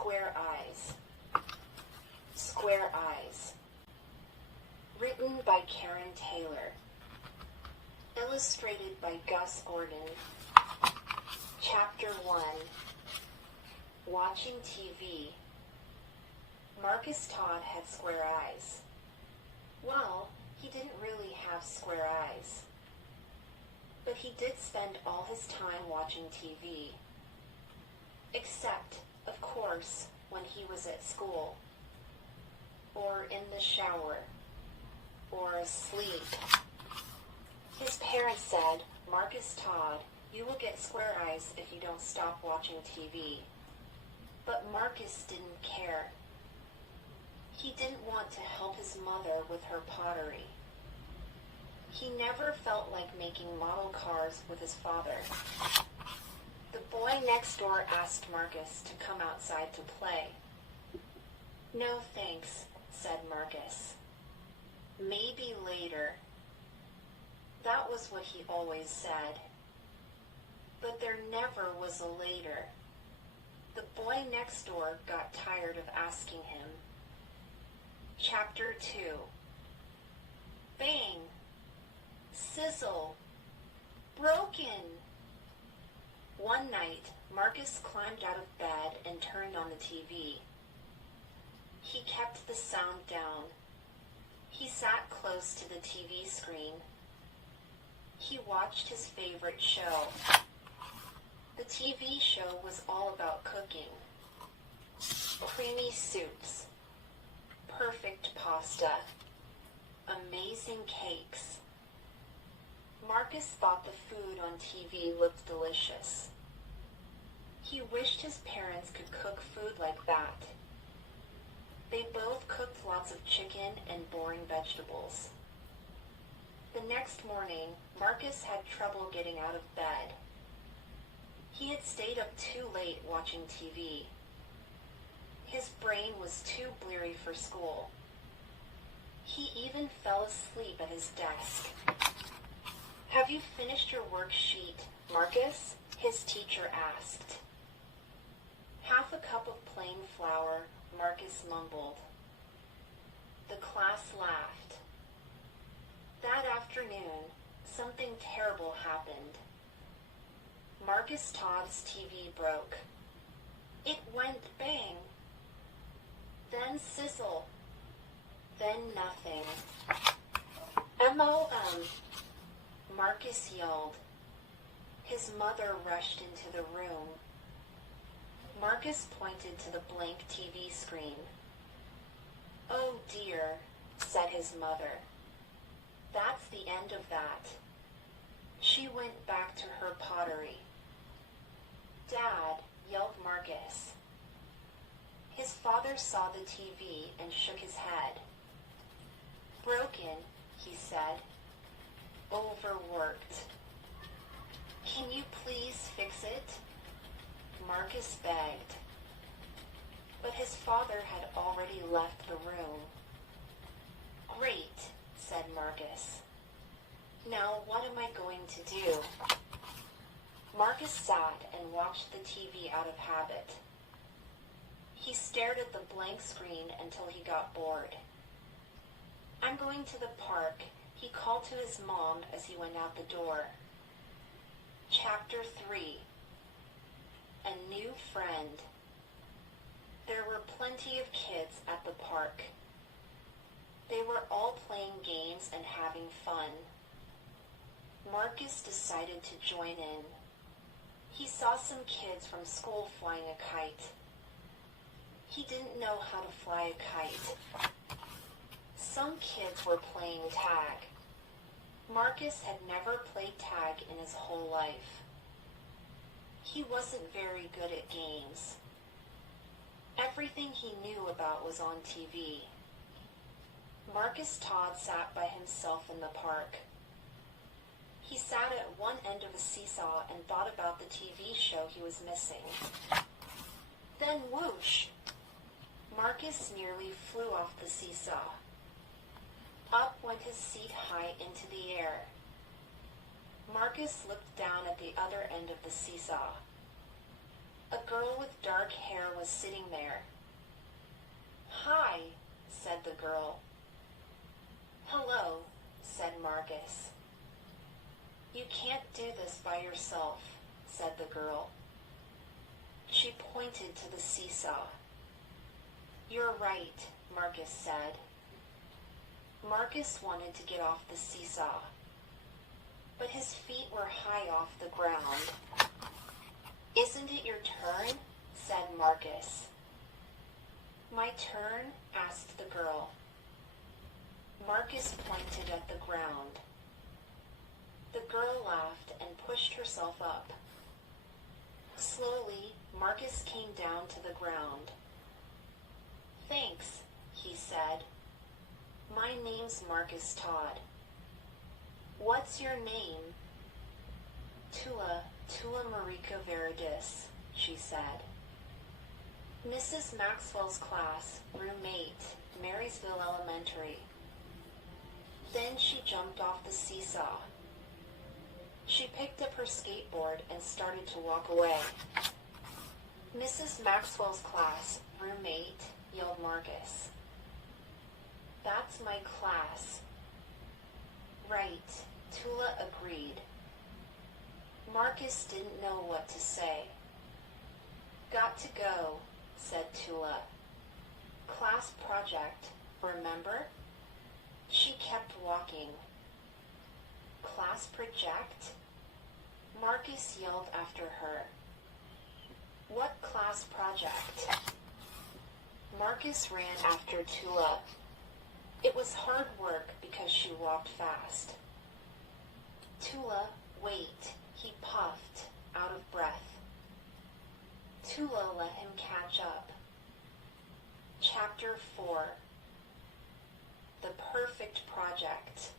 Square Eyes. Square Eyes. Written by Karen Taylor. Illustrated by Gus Gordon. Chapter 1. Watching TV. Marcus Todd had square eyes. Well, he didn't really have square eyes. But he did spend all his time watching TV. Except, of course, when he was at school, or in the shower, or asleep. His parents said, "Marcus Todd, you will get square eyes if you don't stop watching TV." But Marcus didn't care. He didn't want to help his mother with her pottery. He never felt like making model cars with his father. The boy next door asked Marcus to come outside to play. "No thanks," said Marcus. "Maybe later." That was what he always said. But there never was a later. The boy next door got tired of asking him. Chapter 2. Bang! Sizzle! Broken! One night, Marcus climbed out of bed and turned on the TV. He kept the sound down. He sat close to the TV screen. He watched his favorite show. The TV show was all about cooking. Creamy soups. Perfect pasta. Amazing cakes. Marcus thought the food on TV looked delicious. He wished his parents could cook food like that. They both cooked lots of chicken and boring vegetables. The next morning, Marcus had trouble getting out of bed. He had stayed up too late watching TV. His brain was too bleary for school. He even fell asleep at his desk. "Have you finished your worksheet, Marcus?" his teacher asked. "Half a cup of plain flour," Marcus mumbled. The class laughed. That afternoon, something terrible happened. Marcus Todd's TV broke. It went bang. Then sizzle. Then nothing. "M.O.M." Marcus yelled. His mother rushed into the room. Marcus pointed to the blank TV screen. "Oh dear," said his mother. "That's the end of that." She went back to her pottery. "Dad," yelled Marcus. His father saw the TV and shook his head. "Broken," he said. "Overworked." "Can you please fix it?" Marcus begged. But his father had already left the room. "Great," said Marcus. "Now what am I going to do?" Marcus sat and watched the TV out of habit. He stared at the blank screen until he got bored. "I'm going to the park," he called to his mom as he went out the door. Chapter 3. A New Friend. There were plenty of kids at the park. They were all playing games and having fun. Marcus decided to join in. He saw some kids from school flying a kite. He didn't know how to fly a kite. Some kids were playing tag. Marcus had never played tag in his whole life. He wasn't very good at games. Everything he knew about was on TV. Marcus Todd sat by himself in the park. He sat at one end of a seesaw and thought about the TV show he was missing. Then whoosh! Marcus nearly flew off the seesaw. Up went his seat high into the air. Marcus looked down at the other end of the seesaw. A girl with dark hair was sitting there. "Hi," said the girl. "Hello," said Marcus. "You can't do this by yourself," said the girl. She pointed to the seesaw. "You're right," Marcus said. Marcus wanted to get off the seesaw, but his feet were high off the ground. "Isn't it your turn?" said Marcus. "My turn?" asked the girl. Marcus pointed at the ground. The girl laughed and pushed herself up. Slowly, Marcus came down to the ground. "Thanks," he said. "My name's Marcus Todd." "What's your name?" Tula Marika Veridis," she said. "Mrs. Maxwell's class, room 8, Marysville Elementary." Then she jumped off the seesaw. She picked up her skateboard and started to walk away. "Mrs. Maxwell's class, room 8, yelled Marcus. "That's my class." "Right," Tula agreed. Marcus didn't know what to say. "Got to go," said Tula. "Class project, remember?" She kept walking. "Class project?" Marcus yelled after her. "What class project?" Marcus ran after Tula. It was hard work because she walked fast. "Tula, wait," he puffed, out of breath. Tula let him catch up. Chapter 4. The Perfect Project.